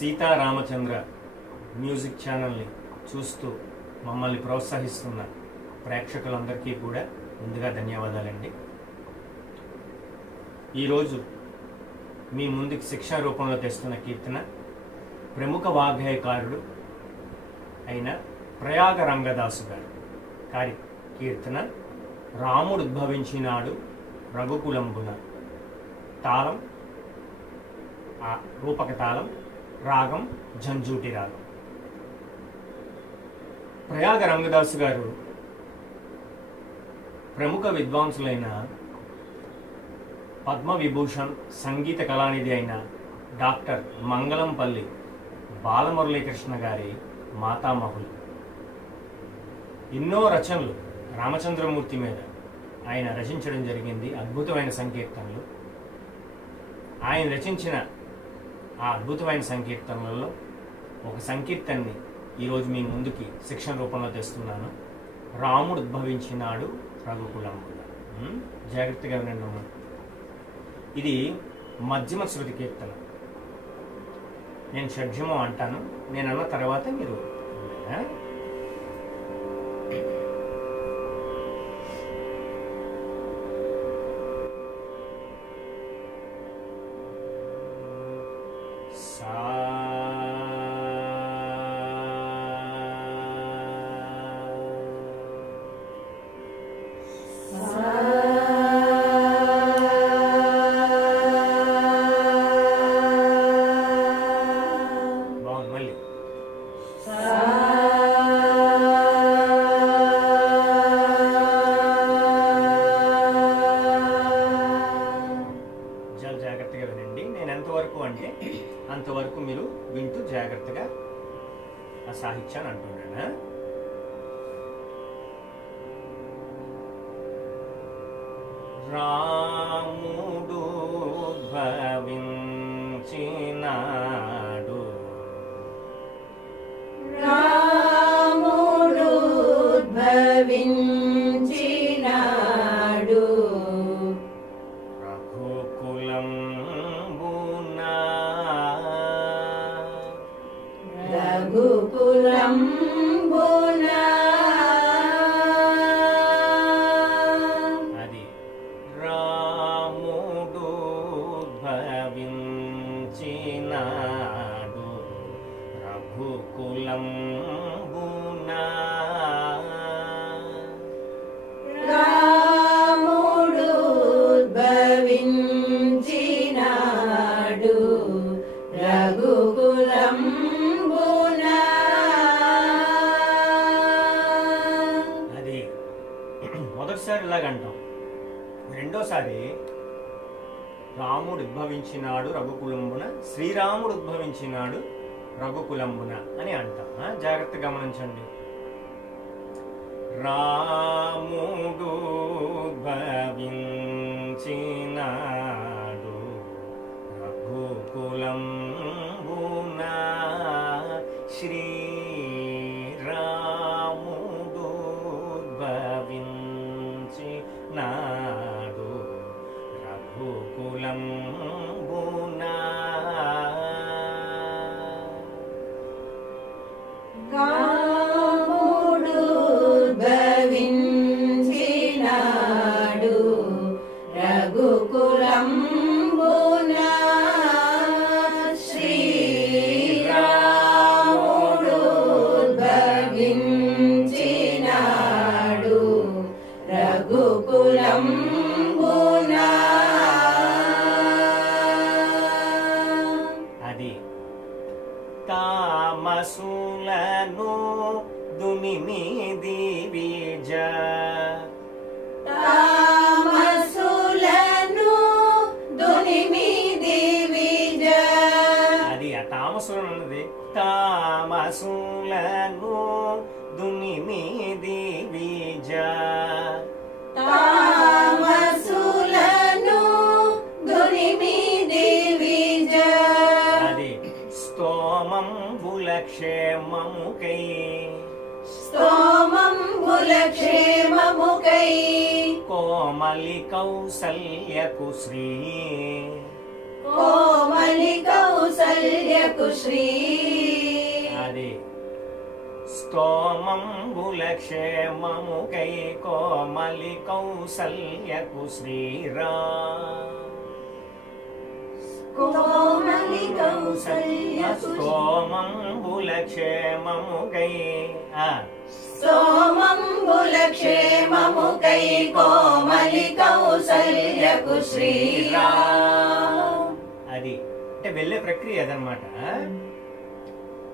Sitaramachandra music ఛానల్ని చూస్తూ మమ్మల్ని ప్రోత్సహిస్తున్న ప్రేక్షకులందరికీ కూడా ముందుగా ధన్యవాదాలండి. ఈరోజు మీ ముందుకు శిక్షా రూపంలో తెస్తున్న కీర్తన ప్రముఖ వాగ్గేయకారుడు అయిన ప్రయాగ రంగదాసు గారు కారి కీర్తన రాముడు ఉద్భవించినాడు రఘుకులంబున. తాళం రూపక తాళం రాగం జంజూటి రాగం. ప్రయాగ రంగదాసు గారు ప్రముఖ విద్వాంసులైన పద్మ విభూషణ్ సంగీత కళానిధి అయిన డాక్టర్ మంగళంపల్లి బాలమురళీకృష్ణ గారి మాతామహులు. ఎన్నో రచనలు రామచంద్రమూర్తి మీద ఆయన రచించడం జరిగింది. అద్భుతమైన సంకీర్తనలు. ఆయన రచించిన ఆ అద్భుతమైన సంకీర్తనలలో ఒక సంకీర్తనని ఈరోజు మీ ముందుకి శిక్షణ రూపంలో తెస్తున్నాను. రాముడు ఉద్భవించినాడు రఘుకులంబుల జాగ్రత్తగా వినండి ఇది మధ్యమ శృతి కీర్తన. నేను షడ్జమం అంటాను. నేను అన్న తర్వాత మీరు మొదటిసారి ఇలాగంటాం రెండోసారి రాముడు ఉద్భవించినాడు రఘుకులంబున శ్రీరాముడు ఉద్భవించినాడు రఘుకులంబున అని అంటాం. జాగ్రత్త గమనించండి. రాముడు భవించినాడు రఘుకులంబున శ్రీ దునిమిది బీజ తామసులను దునిమిది విజ అది స్తోమంబుల క్షేమముకై స్తోమంబుల క్షేమముకై కోమలి కౌసల్యకు శ్రీ. కోమలి కౌసల్యకు శ్రీ. స్తోమంబుల క్షేమముకై కోమలి కౌసల్యకు శ్రీరా కోమలి కౌసల్యకు స్తోమంబుల క్షేమముకై ఆ, సోమంబుల క్షేమముకై కోమలి కౌసల్యకు శ్రీరా అది అంటే వెళ్ళే ప్రక్రియ అదనమాట.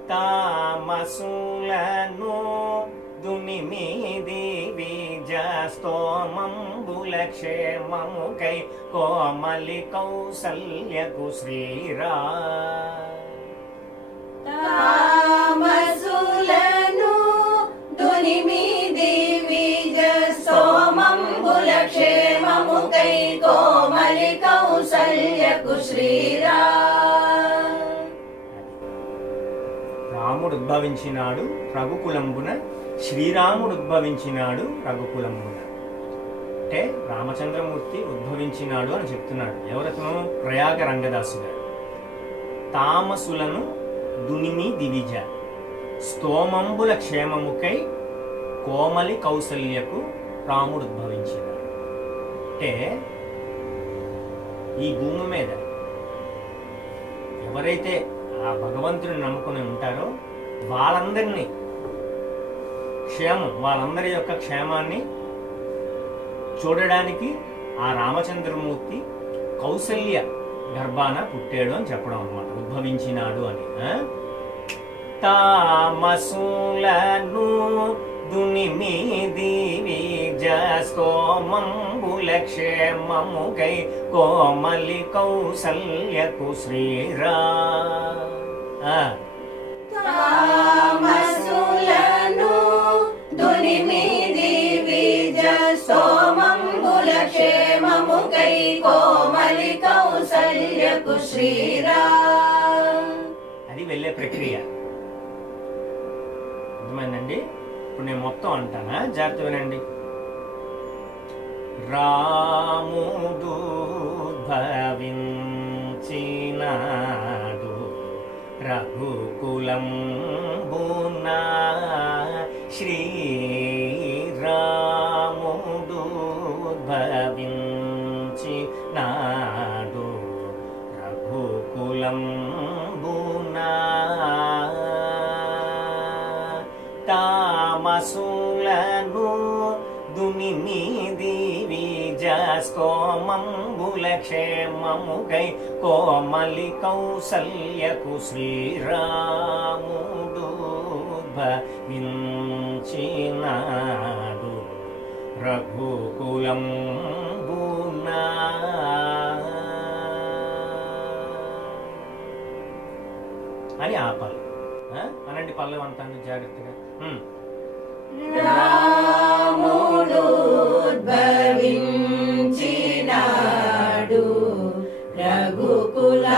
తామసులను దుని మీది బీజస్తోమంబుల క్షేమముకై కోమలి కౌసల్యకు శ్రీరా. తామసులను దునిమిది విజ క్షేమముకై కోమలి కౌసల్యకు శ్రీరా. రాముడు ఉద్భవించినాడు రఘుకులంబున శ్రీరాముడు ఉద్భవించినాడు రఘుకులంబున. అంటే రామచంద్రమూర్తి ఉద్భవించినాడు అని చెప్తున్నాడు. ఎవరతను? ప్రయాగ రంగదాసు గారు తామసులను దునిమి దివిజ. స్తోమంబుల క్షేమముకై కోమలి కౌసల్యకు రాముడు ఉద్భవించినాడు అంటే ఈ భూమి మీద ఎవరైతే ఆ భగవంతుని నమ్ముకుని ఉంటారో వాళ్ళందరినీ క్షేమం వాళ్ళందరి యొక్క క్షేమాన్ని చూడడానికి ఆ రామచంద్రమూర్తి కౌసల్య గర్భాన పుట్టాడు అని చెప్పడం అనమాట ఉద్భవించినాడు అని ఆ? తామసులను దునిమిది స్తోమంబుల క్షేమముకై కోమలి కౌసల్యకు శ్రీరా. తామసులను దునిమిది విజ సోమంబుల క్షేమముకై కోమలి కౌసల్యకు శ్రీరా. అది వెళ్ళే ప్రక్రియ. అర్థమైందండి ఇప్పుడు నేను మొత్తం అంటానా? జాగ్రత్త వినండి. రాముడు భవించినాడు రఘుకులం బునా శ్రీ క్షేమముగై కోమలి కౌసల్యకు శ్రీరాముడు భవించినాడు. రఘుకులం బునా అని ఆపాలి. ఆ? అనండి పల్లె అంతాను జాగ్రత్తగా.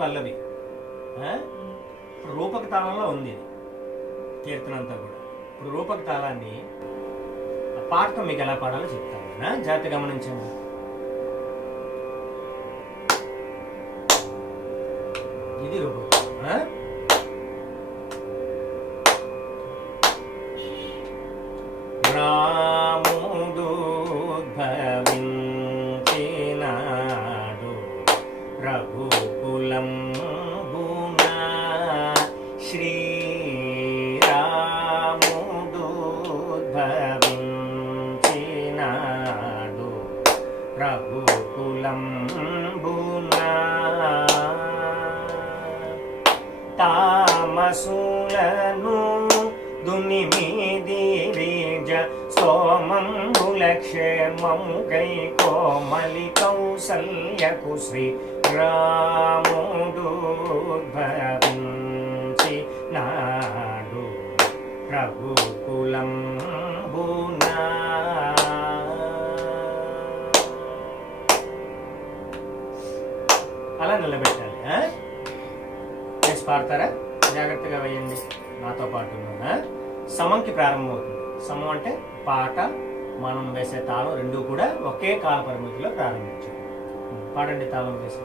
పల్లవి. ఆ? ఇప్పుడు రూపక తాళంలో ఉంది ఇది కీర్తన అంతా కూడా. ఇప్పుడు రూపక తాళాన్ని ఆ పాటతో మీకు ఎలా పాడాలో చెప్తాను. ఆ? జాగ్రత్త గమనించండి. ఇది రూపక అలా నిలబెట్టాలి చేసి పాడతారా? జాగ్రత్తగా వేయండి. నాతో పాటు సమంకి ప్రారంభమవుతుంది సమం అంటే పాట మనం వేసే తాళం రెండు కూడా ఒకే కాల పరిమితిలో ప్రారంభించాలి. పాడండి తాళం వేసి.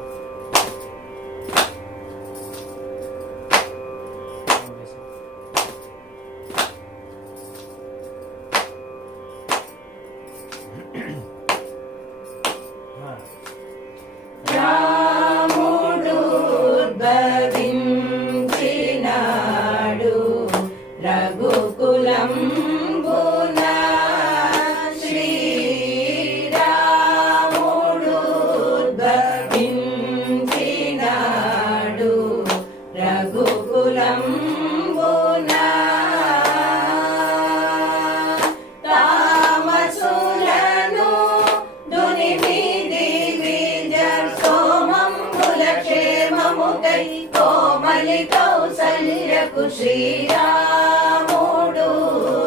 శ్రీరాముడు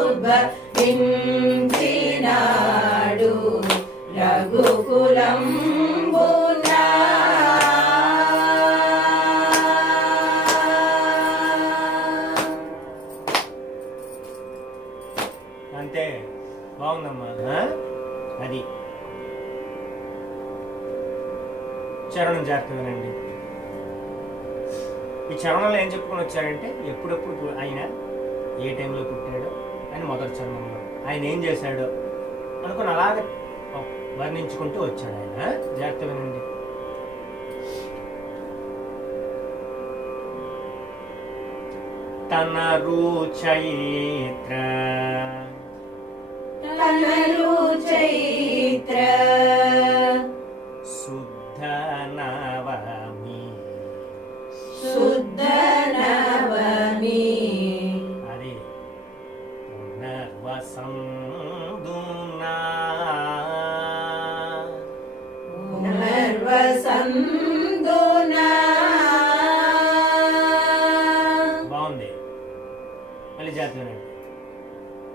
ఉద్భవించినాడు. రఘుకులంబున. అంతే బాగుందమ్మా అది. చరణం జాగ్రత్త వినండి ఈ చరణంలో ఏం చెప్పుకొని వచ్చాడంటే ఎప్పుడెప్పుడు ఆయన ఏ టైంలో పుట్టాడో అని మొదటి చరణంలో. ఆయన ఏం చేశాడో అనుకుని అలాగే వర్ణించుకుంటూ వచ్చాడు ఆయన. జాగ్రత్త వినండి. తన రూచైత్ర తన చైత్ర పునర్వసందునా పునర్వసందున బాగుంది. మళ్ళీ జాతీయ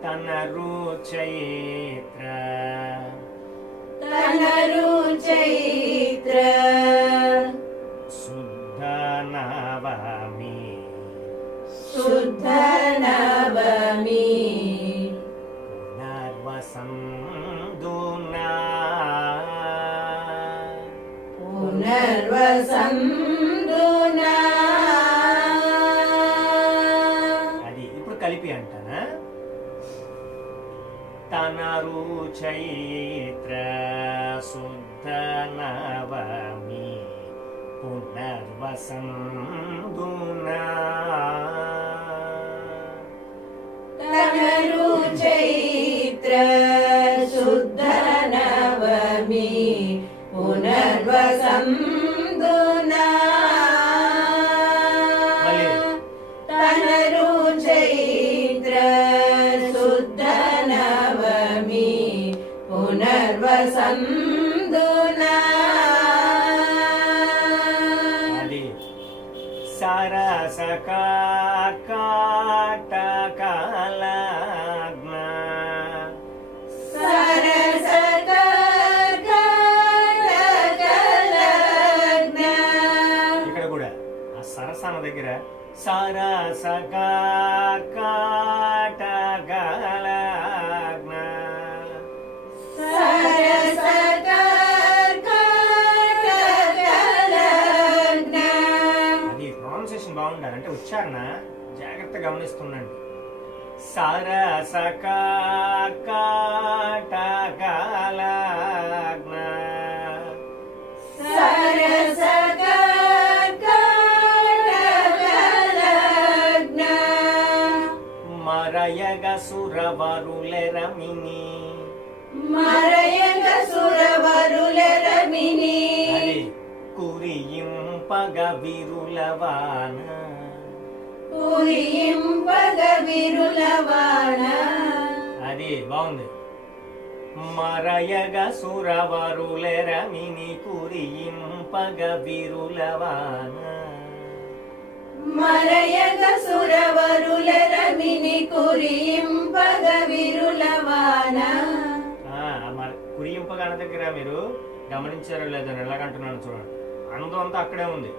తన రుచైత్ర తన రుచైత్ర శుద్ధ నవమి పునర్వసందునా తనరు సరసకర్కటకలగ్న అది ప్రొనౌన్సియేషన్ బాగుండాలి. అంటే ఉచ్చారణ జాగ్రత్త గమనిస్తుండండి. సరసకాటకాలగ్న మరయగ సురవరులెరమిని. మరయగ సురవరులరమిని. కురియింపగ విరులవాన పూరింపగ విరులవాన అది బాగుంది. మరయగ సురవరులెరమిని కురియింపగ విరులవాన మరయగ సురవరుల రమిని కురియింపగ విరులవాన. ఆ, దగ్గర మీరు గమనించారో లేదో ఎలాగంటున్నాను చూడండి. ఆనందం అంతా అక్కడే ఉంది.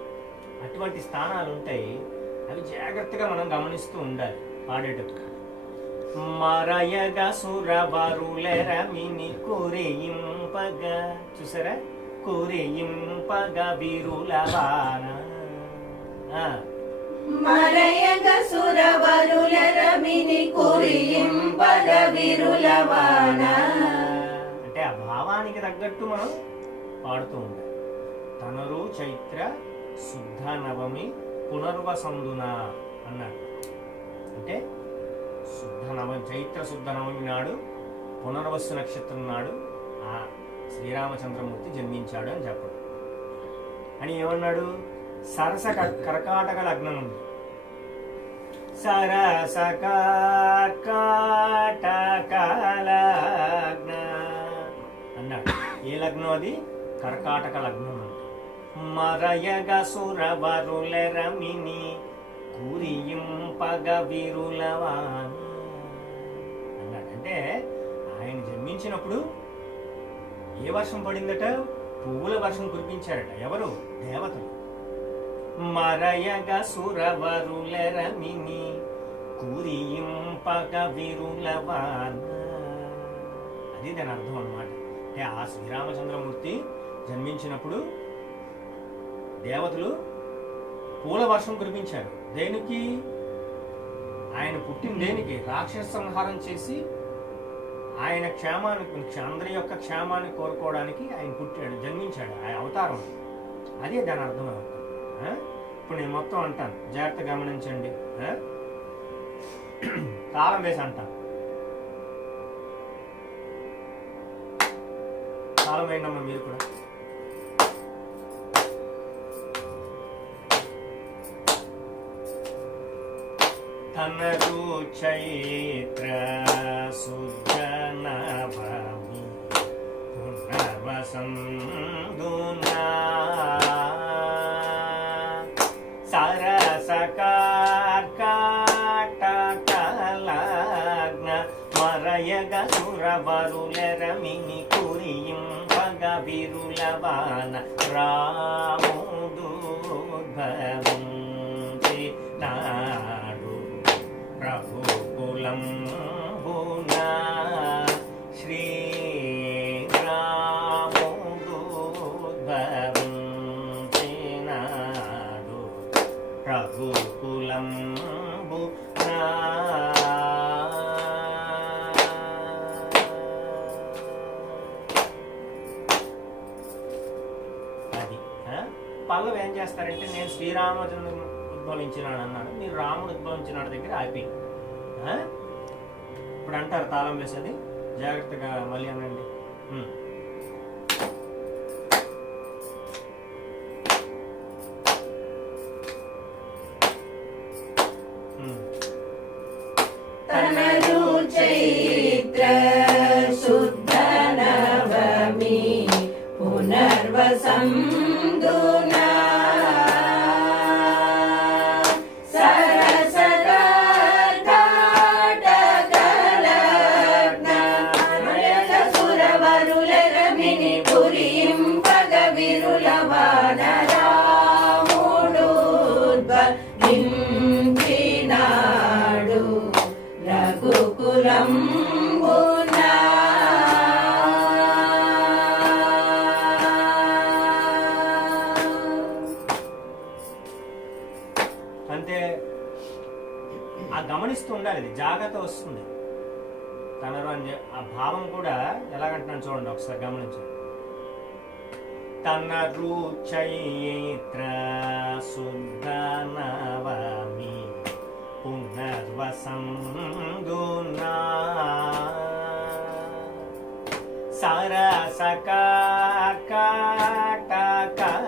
అటువంటి స్థానాలు ఉంటాయి. అవి జాగ్రత్తగా మనం గమనిస్తూ ఉండాలి పాడేటప్పుడు. మరయగ సురవరులెరమిని కురియింపగ. చూసారా? కురియింపగ విరులవాన. అంటే ఆ భావానికి తగ్గట్టు మనం పాడుతూ ఉండాలి. తనరు చైత్ర శుద్ధ నవమి పునర్వసందున అన్నాడు. అంటే శుద్ధ నవమి చైత్ర శుద్ధ నవమి నాడు పునర్వసు నక్షత్రం నాడు ఆ శ్రీరామచంద్రమూర్తి జన్మించాడు అని చెప్పడు. అని ఏమన్నాడు? సరస కర్కాటక లగ్నం ఉంది. సరస కర్కాటక లగ్న అన్నాడు. ఏ లగ్నం అది? కర్కాటక లగ్నం అంటే. మరయగ సురవరుల రమిని కురియింపగ విరులవాన అన్నాడు. అంటే ఆయన జన్మించినప్పుడు ఏ వర్షం పడిందట? పువ్వుల వర్షం కురిపించారట. ఎవరు? దేవతలు. మరయగ సురవరుల రమిని కురియింపగ విరులవాన అది దాని అర్థం అనమాట అంటే ఆ శ్రీరామచంద్రమూర్తి జన్మించినప్పుడు దేవతలు పూల వర్షం కురిపించారు. దేనికి? ఆయన పుట్టిన దేనికి? రాక్షస సంహారం చేసి ఆయన క్షేమానికి అందరి యొక్క క్షేమాన్ని కోరుకోవడానికి ఆయన పుట్టాడు జన్మించాడు. ఆయన అవతారం. అదే దాని అర్థం. అవుతుంది ఇప్పుడు నేను మొత్తం అంటాను. జాగ్రత్త గమనించండి. తాళం వేసి అంటాను. తాళం వేయండమ్మా మీరు కూడా. తనకు చైత్ర సుజన నవమి పునర్వసం దునా సురవరులరమిని కురియింపగ విరులవాన రాముడు పల్లవి ఏం చేస్తారంటే నేను శ్రీరామచంద్రుడు ఉద్భవించినాడు అన్నాడు మీరు రాముడు ఉద్భవించినాడు దగ్గర ఆపి ఇప్పుడు అంటారు తాళం వేసేది. జాగ్రత్తగా మళ్ళీ అనండి. సురవరుల కూడా ఎలాగంటున్నాను చూడండి ఒకసారి గమనించండి. తన రుచైత్ర శుద్ధనవమి పునర్వసందునా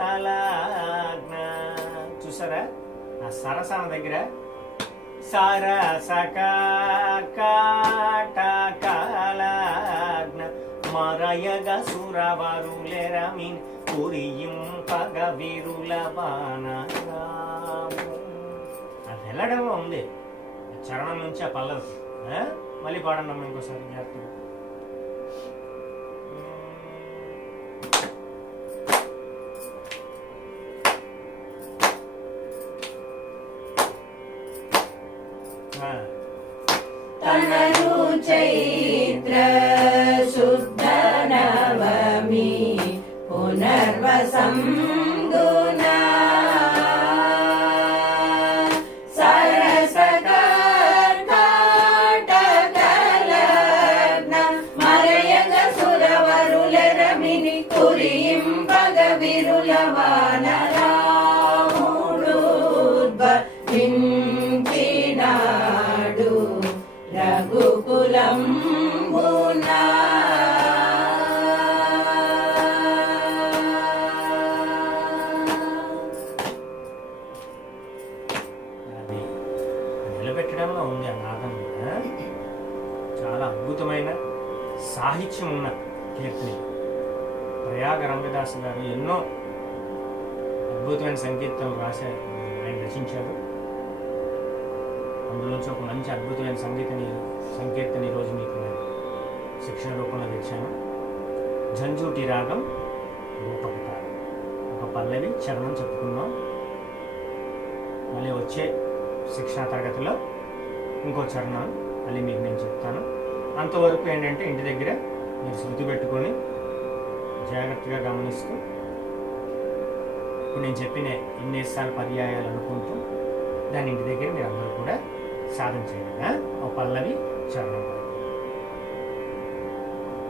సరసకాటకలగ్న చూసారా? ఆ సరసన దగ్గర సరసక కాటకలగ్న మరయగ సురవరులెరమిన్ పురియం పగ విరుల అది వెళ్ళడంలో ఉంది? చరణం నుంచి ఆ? పల్లవి మళ్ళీ పాడండి అమ్మ ఇంకోసారి జాగ్రత్తగా. చాలా అద్భుతమైన సాహిత్యం ఉన్న కీర్తన ప్రయాగ రంగదాస్ గారు ఎన్నో అద్భుతమైన సంగీతం రాశారు. ఆయన రచించారు. అందులోంచి ఒక మంచి అద్భుతమైన సంగీతని సంకీర్తని ఈరోజు మీకు నేను శిక్షణ రూపంలో తెచ్చాను. జంజూటి రాగం రూపకత ఒక పల్లవి చరణం చెప్పుకుందాం. మళ్ళీ వచ్చే శిక్షణ తరగతిలో ఇంకో చరణం మళ్ళీ మీకు నేను చెప్తాను. అంతవరకు ఏంటంటే ఇంటి దగ్గర మీరు శృతి పెట్టుకొని జాగ్రత్తగా గమనిస్తూ ఇప్పుడు నేను చెప్పిన ఎన్నిసార్లు పర్యాయాలు అనుకుంటూ దాని ఇంటి దగ్గర మీరు అందరూ కూడా సాధన చేయాలి ఒక పల్లవి చరణం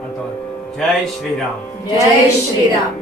అంతవరకు. జై శ్రీరామ్. జై శ్రీరామ్.